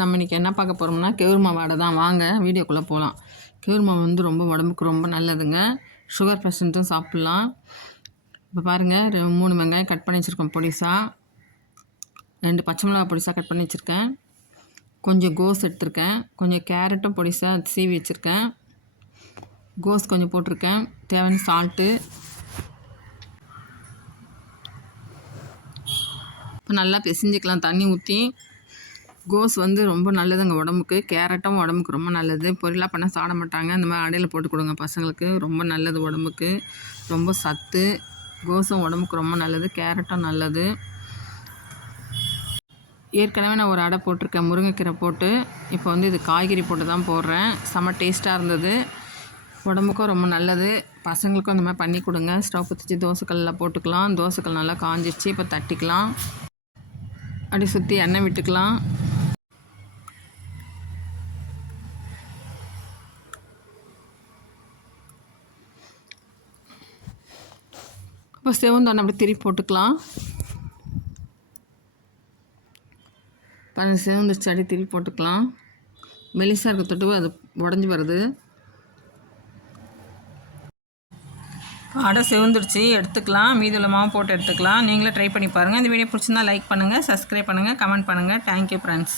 நம்ம இன்றைக்கி என்ன பார்க்க போகிறோம்னா கெவுருமா வாடை தான். வாங்க வீடியோக்குள்ளே போகலாம் கெவுருமா வந்து ரொம்ப உடம்புக்கு ரொம்ப நல்லதுங்க. சுகர் பேஷண்ட்டும் சாப்பிட்லாம். இப்போ பாருங்கள் ரெ- மூணு வெங்காயம் கட் பண்ணி வச்சுருக்கேன் பொடிசா. ரெண்டு பச்சை மிளகா பொடிசா கட் பண்ணி வச்சுருக்கேன். கொஞ்சம் கோஸ் எடுத்திருக்கேன். கொஞ்சம் கேரட்டும் பொடிசா சீவி வச்சுருக்கேன். கோஸ் கொஞ்சம் போட்டிருக்கேன். தேவையான சால்ட்டு இப்போ நல்லா பிசைஞ்சிக்கலாம் தண்ணி ஊற்றி கோஸ் வந்து ரொம்ப நல்லதுங்க உடம்புக்கு. கேரட்டும் உடம்புக்கு ரொம்ப நல்லது. பொரியலாக பண்ணால் சாட மாட்டாங்க. இந்த மாதிரி அடையில் போட்டு கொடுங்க பசங்களுக்கு. ரொம்ப நல்லது உடம்புக்கு. ரொம்ப சத்து. கோஸும் உடம்புக்கு ரொம்ப நல்லது. கேரட்டும் நல்லது. ஏற்கனவே நான் ஒரு அடை போட்டிருக்கேன். முருங்கைக்கீரை போட்டு. இப்போ வந்து இது காய்கறி போட்டு தான் போடுறேன். செம்ம டேஸ்ட்டாக இருந்தது. உடம்புக்கும் ரொம்ப நல்லது. பசங்களுக்கும் இந்த மாதிரி பண்ணி கொடுங்க. ஸ்டவ் பற்றிச்சு தோசைக்கல்லில் போட்டுக்கலாம். தோசைக்கல் நல்லா காஞ்சிச்சு. இப்போ தட்டிக்கலாம். அப்படி சுற்றி எண்ணெய் விட்டுக்கலாம். இப்போ செவந்தான அப்படி திருப்பி போட்டுக்கலாம். பாருங்க செவந்துருச்சு அடி திருப்பி போட்டுக்கலாம். மெலிசாக இருக்க தொட்டு அது உடஞ்சி வருது. அடை செவந்துருச்சு எடுத்துக்கலாம். மீதியுள்ள மாவு போட்டு எடுத்துக்கலாம். நீங்களே ட்ரை பண்ணி பாருங்கள் இந்த வீடியோ பிடிச்சிருந்தா லைக் பண்ணுங்கள் சப்ஸ்கிரைப் பண்ணுங்கள் கமெண்ட் பண்ணுங்கள் தேங்க்யூ ஃப்ரெண்ட்ஸ்